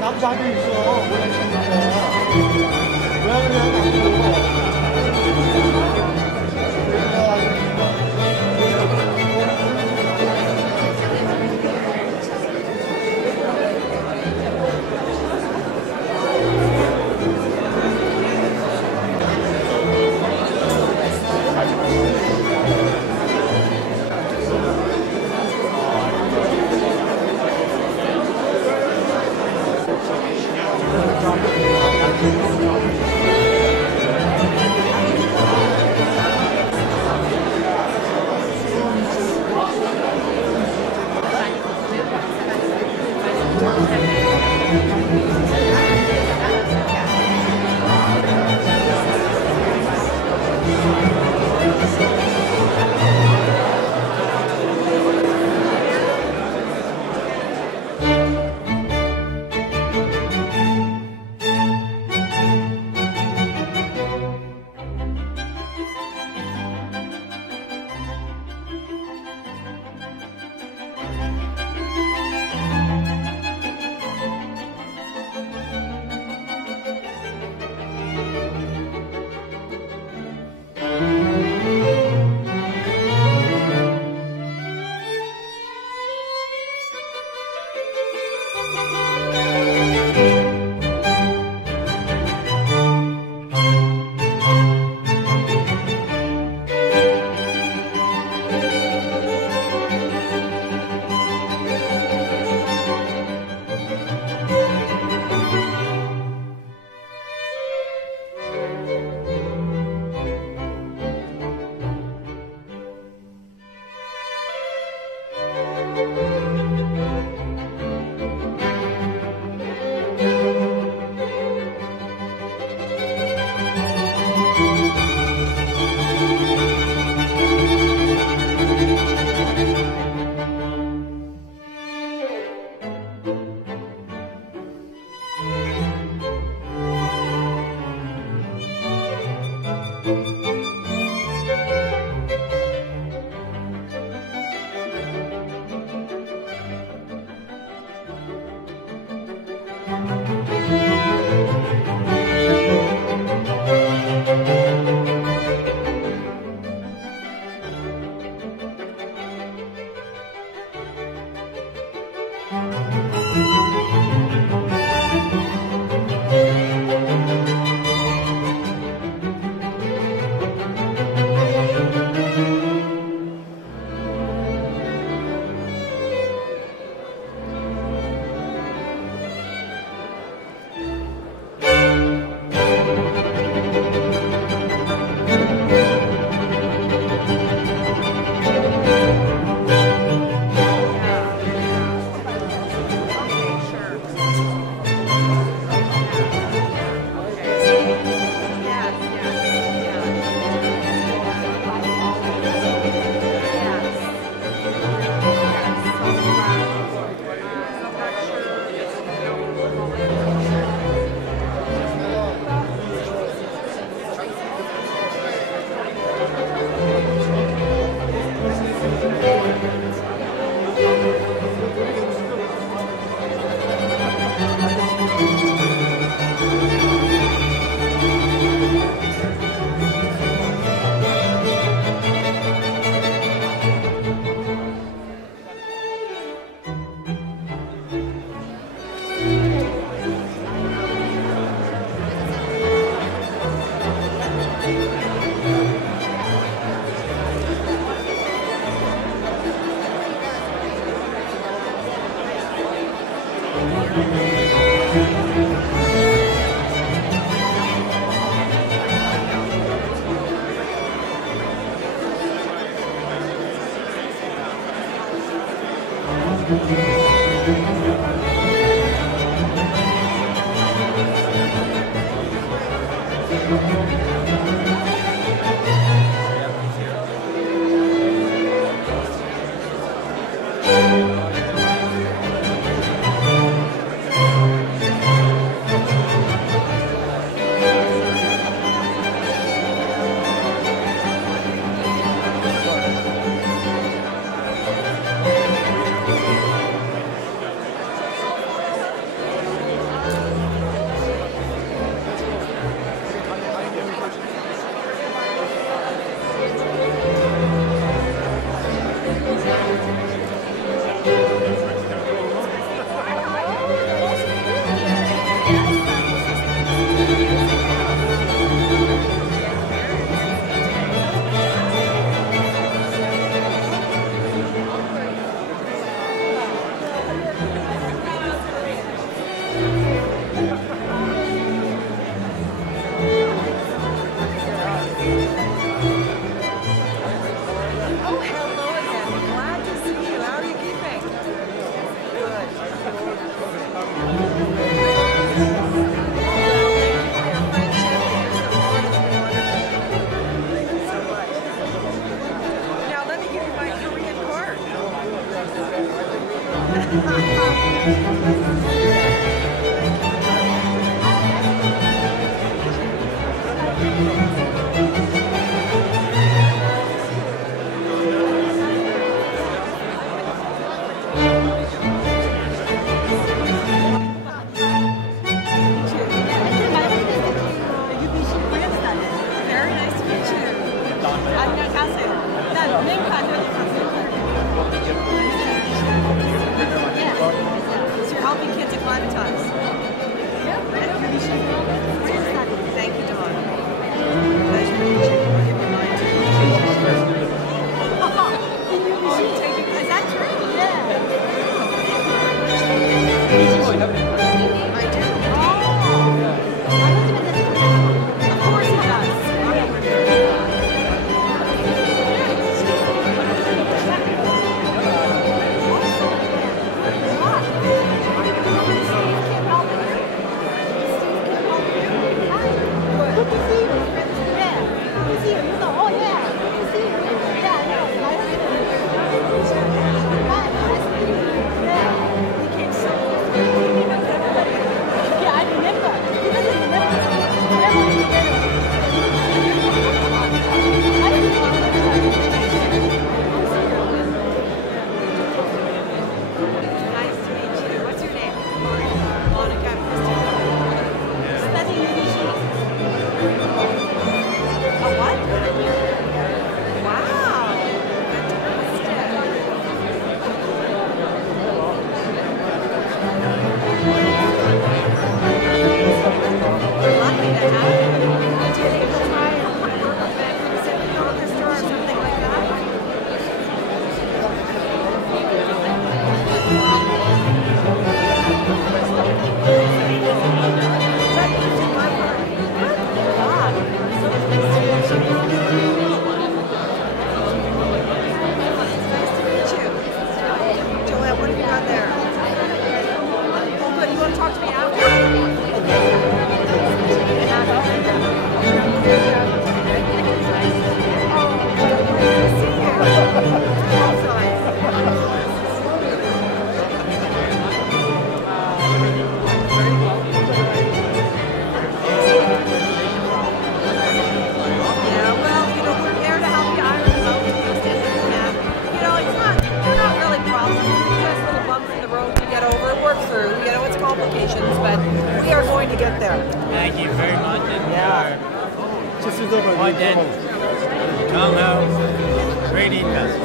남자도 있어. 모양 생긴 거. 모양을 해야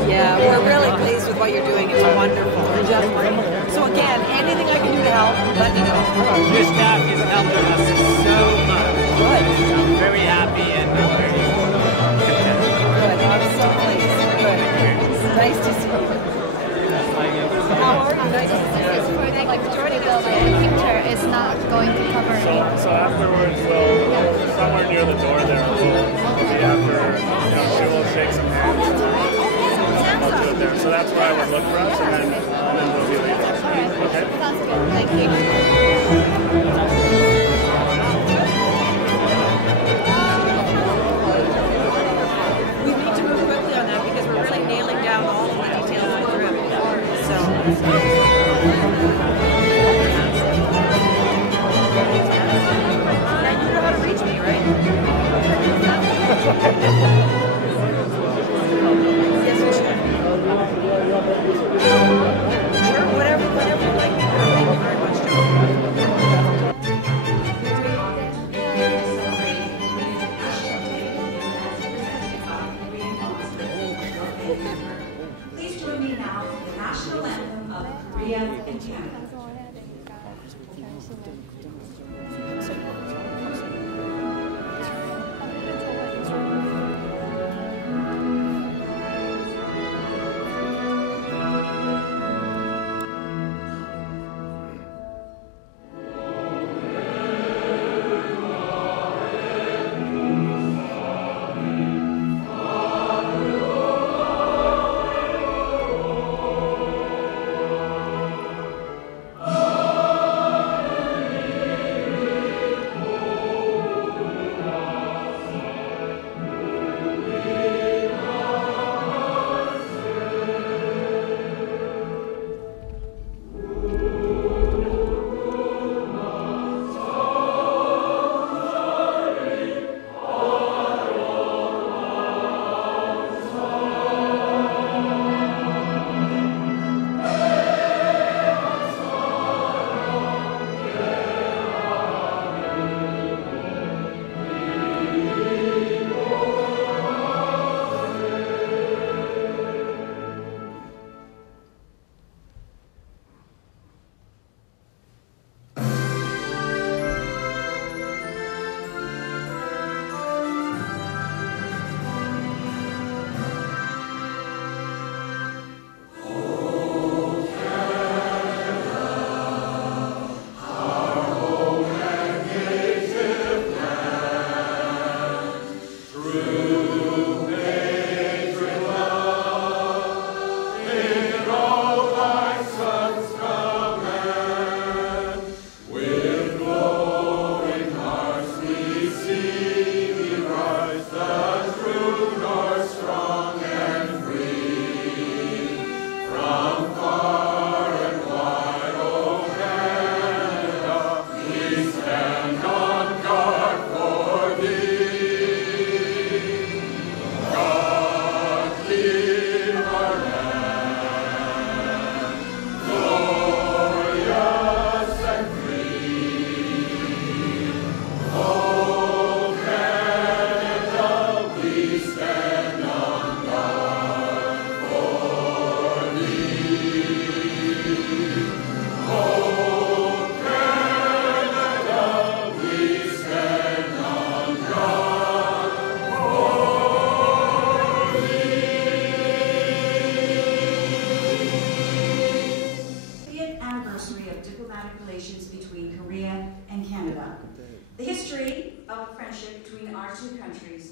Yeah, we're really pleased with what you're doing. It's wonderful. So again, anything I can do to help, let me know. Your staff is helping us so much. Good. I'm very happy and very content. Good. I'm so pleased. Good. Nice to see you. How are you? Nice to see you. Like joining us. So that's where I would look for us, and then we'll be leaving. Okay. Sounds good. Thank you. We need to move quickly on that because we're really nailing down all of the details of the trip. So. Now you know how to reach me, right? Yes, we should. Sure, whatever you like. Thank you very much, John. Please join me now for the national anthem of Korea and Canada. 방송을 해야 되니까 잠시만.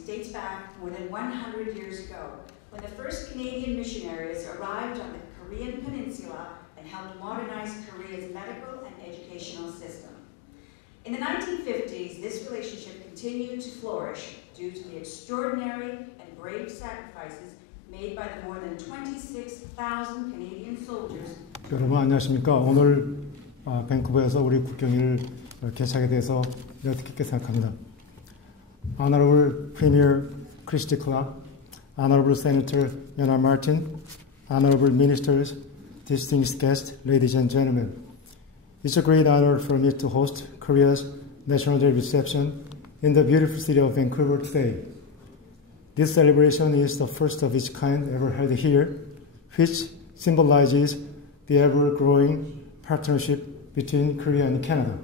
dates back more than 100 years ago, when the first Canadian missionaries arrived on the Korean peninsula and helped modernize Korea's medical and educational system. In the 1950s, this relationship continued to flourish due to the extraordinary and brave sacrifices made by the more than 26,000 Canadian soldiers. 여러분 안녕하십니까? 오늘 밴쿠버에서 우리 국경일 개최하게 돼서 어떻게 생각합니다. Honorable Premier Christy Clark, Honorable Senator Yana Martin, Honorable Ministers, distinguished guests, ladies and gentlemen. It's a great honor for me to host Korea's National Day reception in the beautiful city of Vancouver today. This celebration is the first of its kind ever held here, which symbolizes the ever-growing partnership between Korea and Canada.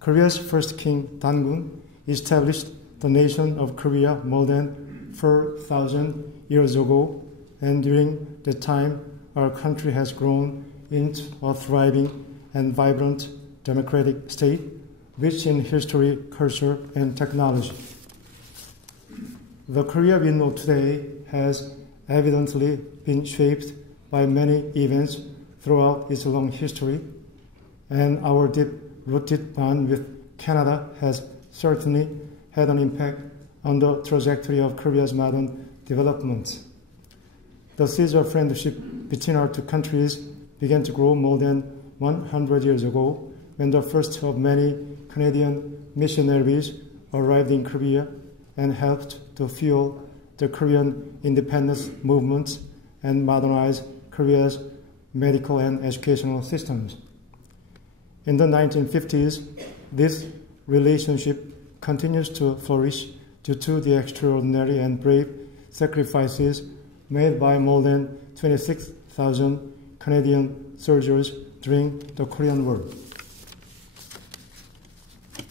Korea's first king, Dangun, established the nation of Korea more than 4,000 years ago, and during that time, our country has grown into a thriving and vibrant democratic state, rich in history, culture, and technology. The Korea we know today has evidently been shaped by many events throughout its long history, and our deep-rooted bond with Canada has certainly had an impact on the trajectory of Korea's modern development. The seeds of friendship between our two countries began to grow more than 100 years ago when the first of many Canadian missionaries arrived in Korea and helped to fuel the Korean independence movement and modernize Korea's medical and educational systems. In the 1950s, this relationship continues to flourish due to the extraordinary and brave sacrifices made by more than 26,000 Canadian soldiers during the Korean War.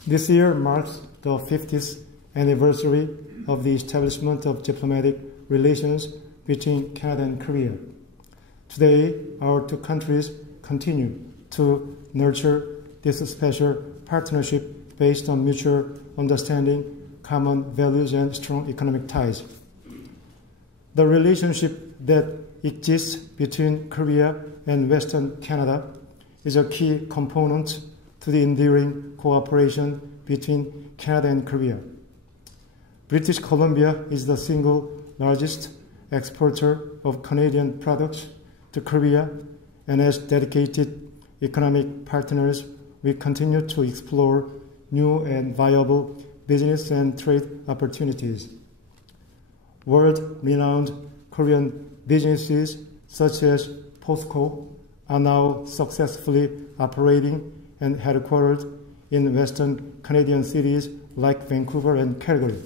This year marks the 50th anniversary of the establishment of diplomatic relations between Canada and Korea. Today, our two countries continue to nurture this special partnership based on mutual understanding, common values, and strong economic ties. The relationship that exists between Korea and Western Canada is a key component to the enduring cooperation between Canada and Korea. British Columbia is the single largest exporter of Canadian products to Korea, and as dedicated economic partners, we continue to explore new and viable business and trade opportunities. World-renowned Korean businesses such as POSCO are now successfully operating and headquartered in Western Canadian cities like Vancouver and Calgary.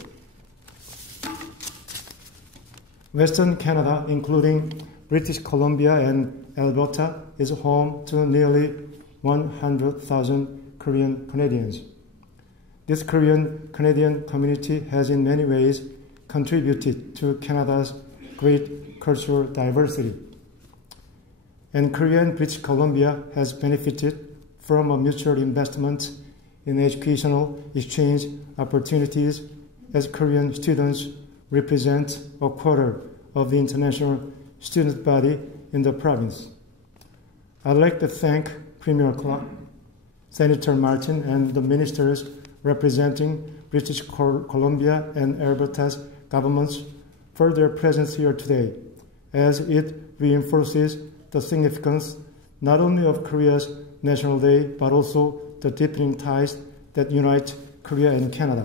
Western Canada, including British Columbia and Alberta, is home to nearly 100,000 Korean Canadians. This Korean Canadian community has in many ways contributed to Canada's great cultural diversity. And Korea and British Columbia has benefited from a mutual investment in educational exchange opportunities, as Korean students represent a quarter of the international student body in the province. I'd like to thank Premier Clark, Senator Martin, and the ministers representing British Columbia and Alberta's governments for their presence here today, as it reinforces the significance not only of Korea's National Day, but also the deepening ties that unite Korea and Canada.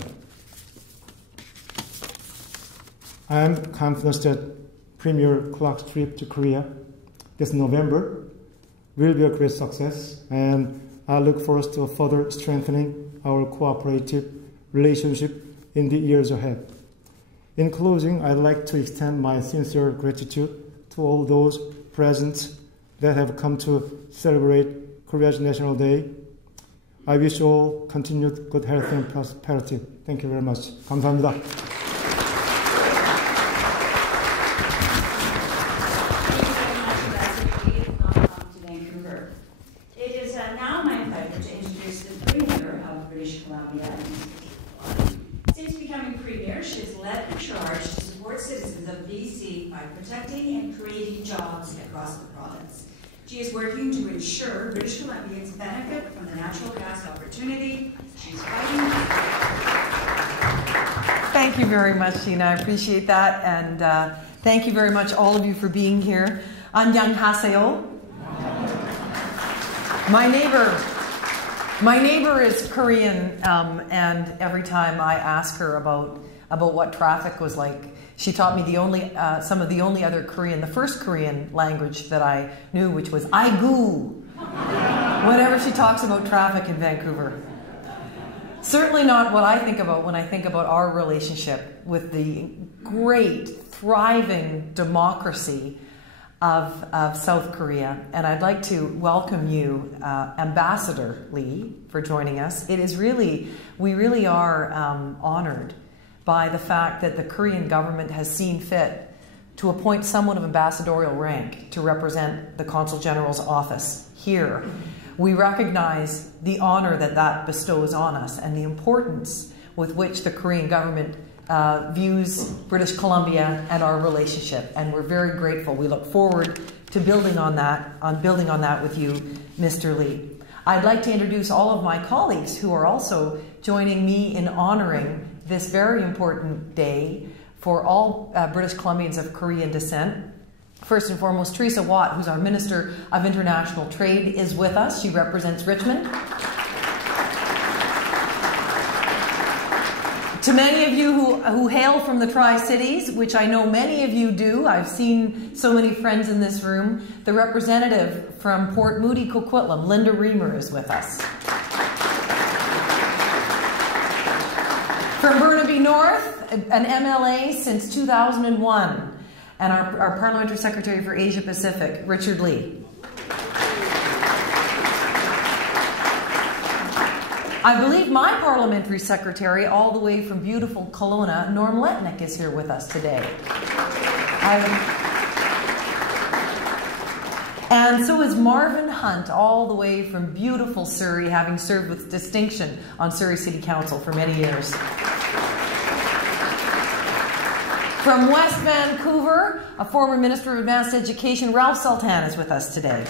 I am confident that Premier Clark's trip to Korea this November will be a great success, and I look forward to further strengthening our cooperative relationship in the years ahead. In closing, I'd like to extend my sincere gratitude to all those present that have come to celebrate Korea's National Day. I wish you all continued good health and prosperity. Thank you very much. 감사합니다. It is now my pleasure to introduce the Premier of British Columbia. Since becoming Premier, she has led the charge to support citizens of BC by protecting and creating jobs across the province. She is working to ensure British Columbians benefit from the natural gas opportunity. She's fighting. Thank you very much, Sheena. I appreciate that. And thank you very much, all of you, for being here. 안녕하세요. My neighbor is Korean, and every time I ask her about what traffic was like, she taught me some of the only other Korean, the first Korean language that I knew, which was "aigu." Whenever she talks about traffic in Vancouver, certainly not what I think about when I think about our relationship with the great, thriving democracy of South Korea. And I'd like to welcome you, Ambassador Lee, for joining us. We really are honored by the fact that the Korean government has seen fit to appoint someone of ambassadorial rank to represent the Consul General's office here. We recognize the honor that bestows on us and the importance with which the Korean government views British Columbia and our relationship, and we're very grateful. We look forward to building on that with you, Mr. Lee. I'd like to introduce all of my colleagues who are also joining me in honoring this very important day for all British Columbians of Korean descent. First and foremost, Teresa Watt, who's our Minister of International Trade, is with us. She represents Richmond. To many of you who hail from the Tri-Cities, which I know many of you do, I've seen so many friends in this room, the representative from Port Moody, Coquitlam, Linda Reamer, is with us. From Burnaby North, an MLA since 2001, and our Parliamentary Secretary for Asia Pacific, Richard Lee. I believe my Parliamentary Secretary, all the way from beautiful Kelowna, Norm Letnick, is here with us today. And so is Marvin Hunt, all the way from beautiful Surrey, having served with distinction on Surrey City Council for many years. From West Vancouver, a former Minister of Advanced Education, Ralph Sultan, is with us today.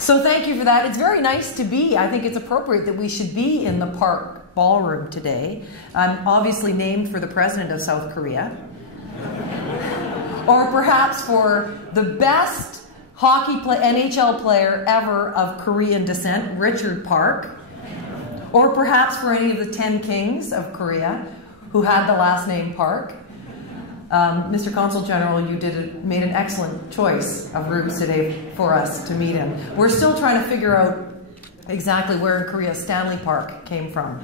So thank you for that. It's very nice to be. I think it's appropriate that we should be in the Park Ballroom today. I'm obviously named for the President of South Korea. Or perhaps for the best NHL player ever of Korean descent, Richard Park. Or perhaps for any of the 10 kings of Korea who had the last name Park. Mr. Consul General, you made an excellent choice of rooms today for us to meet in. We're still trying to figure out exactly where in Korea Stanley Park came from.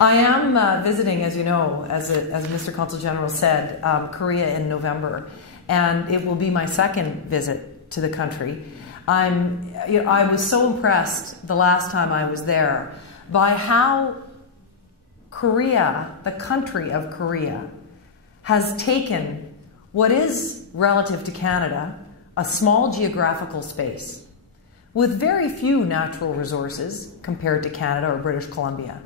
I am visiting, as you know, as Mr. Consul General said, Korea in November, and it will be my second visit to the country. I was so impressed the last time I was there by how Korea, the country of Korea, has taken what is, relative to Canada, a small geographical space with very few natural resources compared to Canada or British Columbia,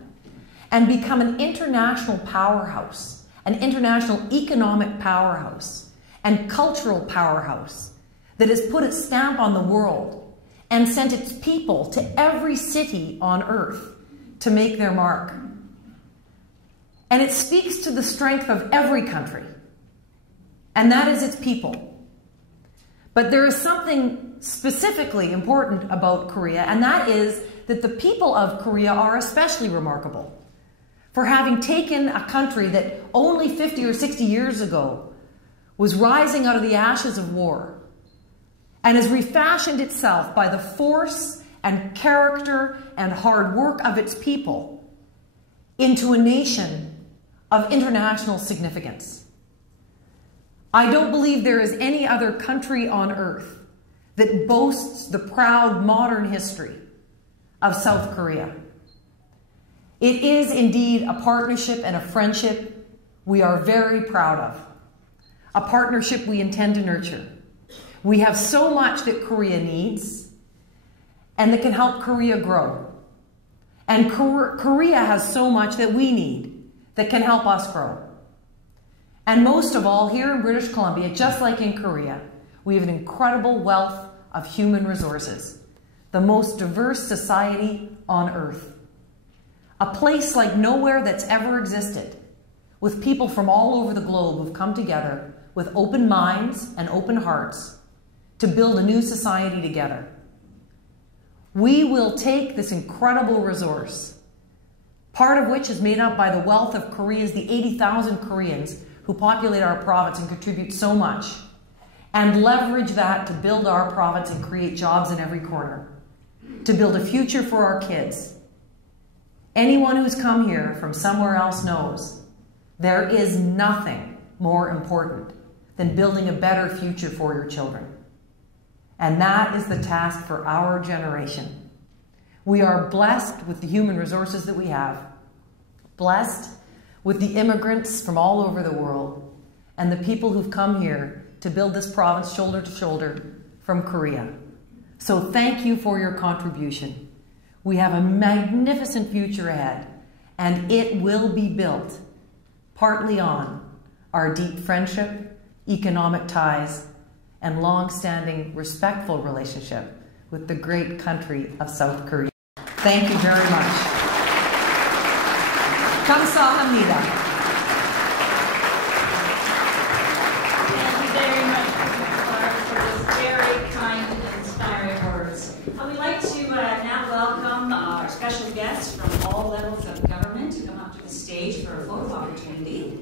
and become an international powerhouse, an international economic powerhouse, and cultural powerhouse that has put its stamp on the world and sent its people to every city on earth to make their mark. And it speaks to the strength of every country, and that is its people. But there is something specifically important about Korea, and that is that the people of Korea are especially remarkable for having taken a country that only 50 or 60 years ago was rising out of the ashes of war and has refashioned itself by the force and character and hard work of its people into a nation of international significance. I don't believe there is any other country on earth that boasts the proud modern history of South Korea. It is indeed a partnership and a friendship we are very proud of, a partnership we intend to nurture. We have so much that Korea needs and that can help Korea grow. And Korea has so much that we need that can help us grow. And most of all, here in British Columbia, just like in Korea, we have an incredible wealth of human resources, the most diverse society on earth. A place like nowhere that's ever existed, with people from all over the globe who've come together with open minds and open hearts to build a new society together. We will take this incredible resource, part of which is made up by the wealth of Koreans, the 80,000 Koreans who populate our province and contribute so much, and leverage that to build our province and create jobs in every corner, to build a future for our kids. Anyone who's come here from somewhere else knows there is nothing more important than building a better future for your children. And that is the task for our generation. We are blessed with the human resources that we have, blessed with the immigrants from all over the world, and the people who've come here to build this province shoulder to shoulder from Korea. So thank you for your contribution. We have a magnificent future ahead, and it will be built partly on our deep friendship, economic ties, and long-standing respectful relationship with the great country of South Korea. Thank you very much. 감사합니다. Thank you very much, Clark, for those very kind and inspiring words. We'd like to now welcome our special guests from all levels of government to come up to the stage for a photo opportunity.